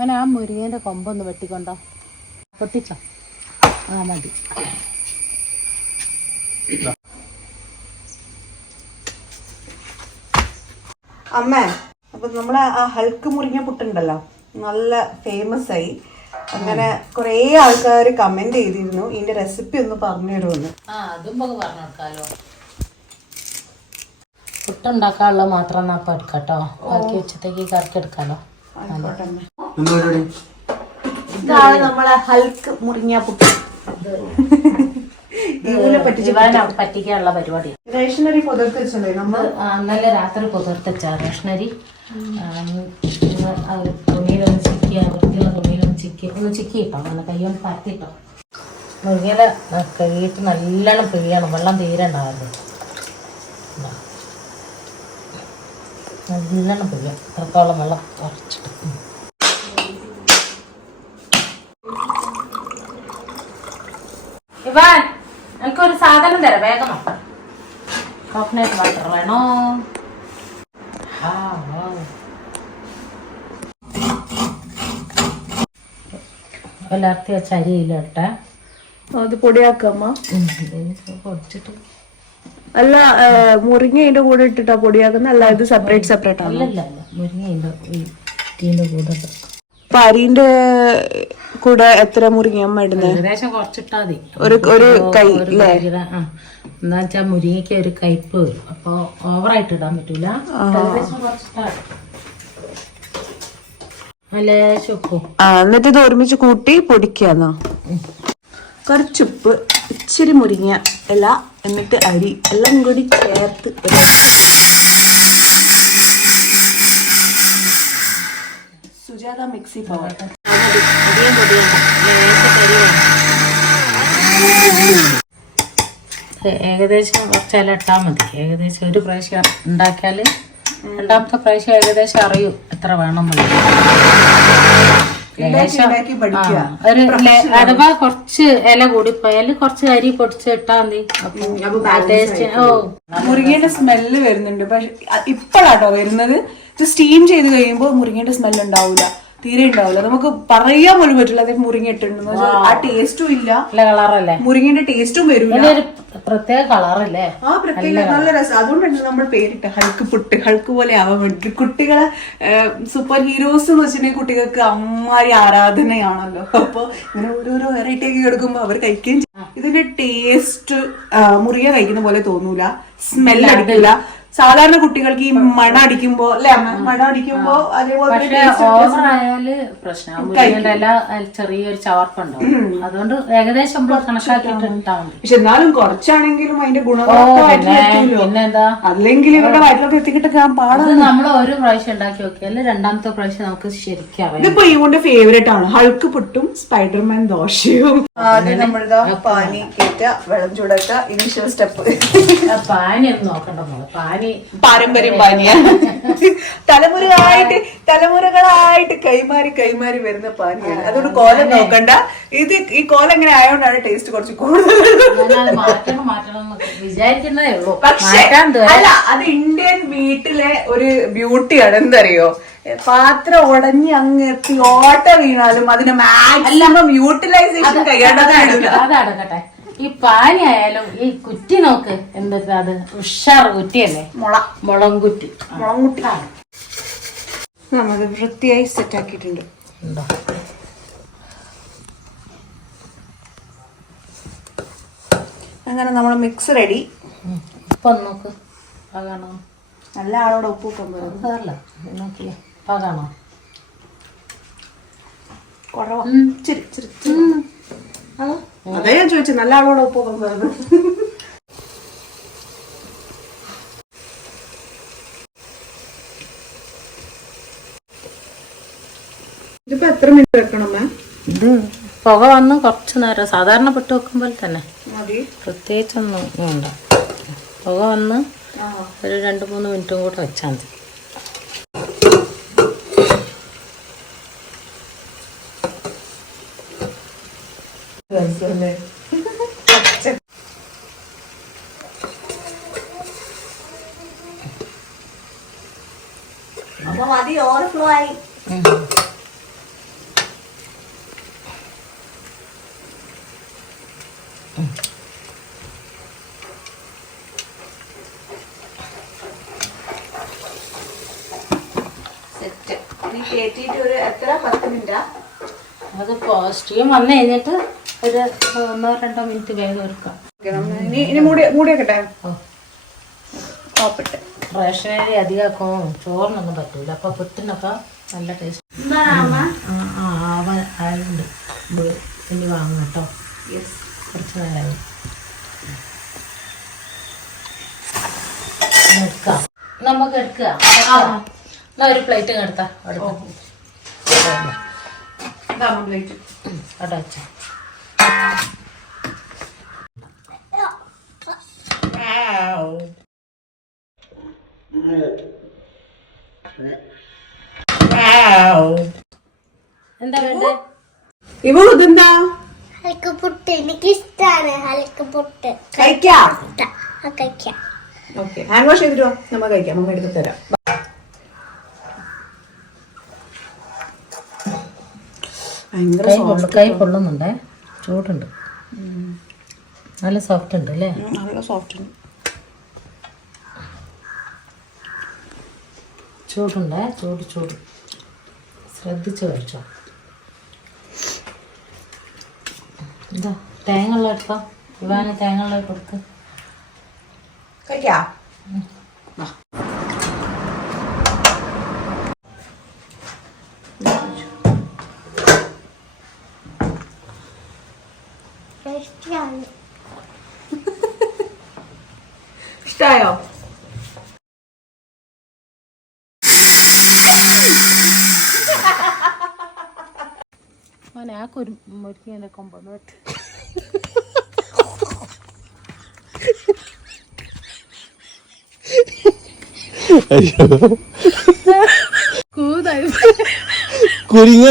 അങ്ങനെ ആ മുരിങ്ങേന്റെ കൊമ്പൊന്ന് വെട്ടിക്കൊണ്ടോ? പൊട്ടിച്ചോ? ആ മതി. അമ്മേ അപ്പൊ നമ്മളെ ആ ഹൽക്ക് മുറിഞ്ഞ പുട്ടുണ്ടല്ലോ? നല്ല ഫേമസ് ആയി. അങ്ങനെ കുറേ ആൾക്കാർ കമന്റ് ചെയ്തിരുന്നു. ഇതിന്റെ റെസിപ്പി ഒന്ന് പറഞ്ഞു തരുമെന്ന് പുട്ടുണ്ടാക്കാനുള്ള മാത്രം നാപ്പ എടുക്കട്ടോ? ബാക്കി ഉച്ചത്തേക്ക് കറക്കി എടുക്കാലോ. ആയിക്കോട്ടെ. എന്ത് പരിപാടി ഇതാണ് നമ്മളെ ഹൾക്ക് മുറിഞ്ഞ പുട്ട് പറ്റിക്കാനുള്ള പരിപാടി. റേഷനറി പുതർത്ത് വെച്ചിട്ടുണ്ടേ നമ്മൾ? ആ, രാത്രി പുതിർത്തച്ച റേഷനറി തുണിയിലൊന്ന് ചിക്കിയ വൃത്തിയുള്ള തുണിയിലൊന്ന് ചിക്കി. ഒന്ന് ചിക്കി ഇട്ടോ അങ്ങനെ കയ്യൊന്ന് പരത്തിട്ടോ മുരിങ്ങല കഴുകിയിട്ട് നല്ലോണം പിഴിയണം. വെള്ളം തീരെ ഉണ്ടാവരുത്. നല്ലോണം പിഴിയാം അത്രത്തോളം വെള്ളം കുറച്ചിട്ട് ഇവാൻ എനിക്കൊരു സാധനം തരാം വേഗം കോക്കനട്ട് വാട്ടർ വേണോ. എല്ലാർത്തി വെച്ച അരിയിലിട്ടെ അത് പൊടിയാക്കമ്മ പൊടിച്ചിട്ട്. അല്ല മുരിങ്ങയുടെ കൂടെ ഇട്ടിട്ടാ പൊടിയാക്കുന്ന? അല്ല ഇത് സെപ്പറേറ്റ് സെപ്പറേറ്റ് ആണ്? അല്ലല്ല അല്ല മുരിങ്ങയുണ്ട് ഈ കൂടെ ഇട്ട്. അപ്പൊ അരിന്റെ കൂടെ എത്ര മുറിങ്ങ ഇടുന്നത് ഏകദേശം കുറച്ചിട്ടാ മതി. ഒരു ഒരു കൈ എന്താ വെച്ചാൽ മുരിങ്ങയ്ക്ക് ഒരു കയ്പ് വരും. അപ്പോൾ ഓവറായിട്ട് ഇടാൻ പറ്റൂല. ഏകദേശം കുറച്ചിട്ടാ ആ എന്നിട്ട് ഇത് ഒരുമിച്ച് കൂട്ടി പൊടിക്കാന്നോ? കുറച്ചുപ്പ് ഇച്ചിരി മുരിങ്ങ ഇല എന്നിട്ട് അരി എല്ലാം കൂടി ചേർത്ത് സുജാത മിക്സി കരി ഏകദേശം കുറച്ചെല്ലാം ഇട്ടാൽ മതി. ഏകദേശം ഒരു പ്രാവശ്യം ഉണ്ടാക്കിയാൽ രണ്ടാമത്തെ പ്രാവശ്യം ഏകദേശം അറിയൂ എത്ര വേണം ഒരു അഥവാ കുറച്ച് ഇല കൂടിപ്പോയാൽ കുറച്ച് അരി പൊടിച്ച് ഇട്ടാൽ മതി. മുറുകിയുടെ സ്മെല്ല് വരുന്നുണ്ട്. പക്ഷെ ഇപ്പോഴാട്ടോ വരുന്നത്. ഇത് സ്റ്റീം ചെയ്ത് കഴിയുമ്പോൾ മുരിങ്ങയുടെ സ്മെല്ല് ഉണ്ടാവില്ല തീരെ ഉണ്ടാവില്ല. നമുക്ക് പറയാൻ പോലും പറ്റില്ല അതിൽ മുരിങ്ങ വെച്ചാൽ ആ ടേസ്റ്റും ഇല്ല. നല്ല കളറല്ലേ? മുരിങ്ങയുടെ ടേസ്റ്റും വരില്ല ഇതിനൊരു പ്രത്യേക കളറല്ലേ? ആ പ്രത്യേക നല്ല രസം. അതുകൊണ്ടാണ് നമ്മൾ പേരിട്ട് ഹൾക്ക് പുട്ട്. ഹൾക്ക് പോലെ ആവാൻ വേണ്ടി. കുട്ടികളെ സൂപ്പർ ഹീറോസ് എന്ന് വെച്ചിട്ടുണ്ടെങ്കിൽ കുട്ടികൾക്ക് അമ്മാരി ആരാധനയാണല്ലോ. അപ്പൊ ഇങ്ങനെ ഓരോരോ വെറൈറ്റി ഒക്കെ കൊടുക്കുമ്പോ അവർ കഴിക്കുകയും ഇതിന്റെ ടേസ്റ്റ് മുറിയ കഴിക്കുന്ന പോലെ തോന്നൂല. സ്മെല്ല് അടിക്കില്ല സാധാരണ കുട്ടികൾക്ക് ഈ മണ അടിക്കുമ്പോ അല്ലെ? മണ അടിക്കുമ്പോ അതേപോലെ പ്രശ്നം ചെറിയൊരു ചവർപ്പുണ്ടാവും. അതുകൊണ്ട് ഏകദേശം പക്ഷെ എന്നാലും കുറച്ചാണെങ്കിലും അതിന്റെ പിന്നെ അല്ലെങ്കിൽ ഇവരുടെ വയറ്റിലൊക്കെ എത്തിക്കിട്ട് പാടാ അത് നമ്മൾ ഒരു പ്രാവശ്യം ഉണ്ടാക്കി നോക്കിയാൽ രണ്ടാമത്തെ പ്രാവശ്യം നമുക്ക് ശരിക്കും അറിയാം. ഇതിപ്പോ ഇവന്റെ ഫേവറേറ്റ് ആണ്. ഹൾക്ക് പുട്ടും സ്പൈഡർമാൻ ദോശയും. ആദ്യം നമ്മളിതാ പാനി കേറ്റ വെള്ളം ചൂടാക്ക ഇനീഷ്യൽ സ്റ്റെപ്പ്. പാനി ഒന്നും നോക്കണ്ട പാനി പാരമ്പര്യം പാനിയാണ് തലമുറകളായിട്ട് തലമുറകളായിട്ട് കൈമാറി കൈമാറി വരുന്ന പാനിയാണ്. അതുകൊണ്ട് കോലം നോക്കണ്ട. ഇത് ഈ കോലം എങ്ങനെ ആയതുകൊണ്ടാണ് ടേസ്റ്റ് കുറച്ച് കൂടുതൽ. പക്ഷേ അല്ല അത് ഇന്ത്യൻ വീട്ടിലെ ഒരു ബ്യൂട്ടിയാണ്. എന്തറിയോ? പാത്രം ഉടഞ്ഞ് അങ്ങ് ഓട്ട വീണാലും അതിന് മാക്സിമം യൂട്ടിലൈസേഷൻ കഴിയേണ്ടതാണ് അത് അടക്കട്ടെ. ഈ പാനി ആയാലും ഈ കുറ്റി നോക്ക്. എന്താ അത്? ഉഷാർ കുറ്റിയല്ലേ? മുള. മുളം കുറ്റി. മുളം കുറ്റി. നമ്മത് വൃത്തിയായി സെറ്റ് ആക്കിയിട്ടുണ്ട്. അങ്ങനെ നമ്മൾ മിക്സ് റെഡി. ഇപ്പൊ നോക്ക്. പാകാണോ? നല്ല ആളോടെ ഉപ്പ് കൊണ്ടുവരും നോക്കിയേ. പാകാണോ? കുറവാ. ഇച്ചിരി ഇച്ചിരി ഇച്ചിരി. അതേ ഞാൻ ചോദിച്ചു നല്ല ആളോടെ ഉപ്പ് കൊണ്ടുവരുന്നത് ഇതിപ്പോ എത്ര മിനിറ്റ് വെക്കണം ഇത് പുക വന്ന് കുറച്ചു നേരം സാധാരണ പെട്ട് വെക്കുമ്പോൾ തന്നെ. പ്രത്യേകിച്ചൊന്നും വേണ്ട. പുക വന്ന് ഒരു രണ്ട് മൂന്ന് മിനിറ്റും കൂടെ വെച്ചാൽ മതി. രസമല്ലേ ആയി. സെറ്റ് ഒരു എത്ര? പത്ത് മിനിറ്റാ? അത് പോസ്റ്റിയും വന്നു കഴിഞ്ഞിട്ട് ഒരു ഒന്നോ രണ്ടോ മിനിറ്റ് വേഗം ഓ കോപ്പിട്ട് റേഷനരി അധികമാക്കും ചോറിനൊന്നും പറ്റൂല അപ്പൊ പുട്ടിനൊക്കെ നല്ല ടേസ്റ്റ് എന്താണ് അമ്മ ആ ആ അവൻ ആയുണ്ട് ഇനി വാങ്ങാം കേട്ടോ കുറച്ച് നേരമായി എടുക്കാം നമുക്ക് എടുക്കാം എന്നാ ഒരു പ്ലേറ്റ് എടുത്താ എടുക്കാം പ്ലേറ്റ് അവിടെ വെച്ചോ എന്താ വേണ്ടേ? ഇവ ഇതെന്താ? ഹൽക്ക് പുട്ട് എനിക്കിഷ്ടാണ് ഹൽക്ക് പുട്ട് കഴിക്കാം കഴിക്കാം. ഓക്കെ. ഹാൻഡ് വാഷ് ചെയ്തിട്ടോ നമ്മ കഴിക്കാം. നമ്മ എടുത്ത് തരാം. ഭയങ്കര കൈ പൊള്ളുന്നുണ്ടേ. ചൂടുണ്ട്. നല്ല സോഫ്റ്റ് ഉണ്ട് അല്ലേ നല്ല സോഫ്റ്റ് ഉണ്ട് ചൂടുണ്ടേ? ചൂട് ചൂട്. ശ്രദ്ധിച്ച് കഴിച്ചോ. എന്താ? തേങ്ങ ഉള്ള എടുത്തോ ഇവാന് തേങ്ങ ഉള്ള കൊടുക്ക്. കഴിക്കാം? ഇഷ്ടായോ? മോനെ ആ കുരു മുരിക്കിന്റെ കൊമ്പൊന്ന് വെട്ട്. കുരിങ്ങ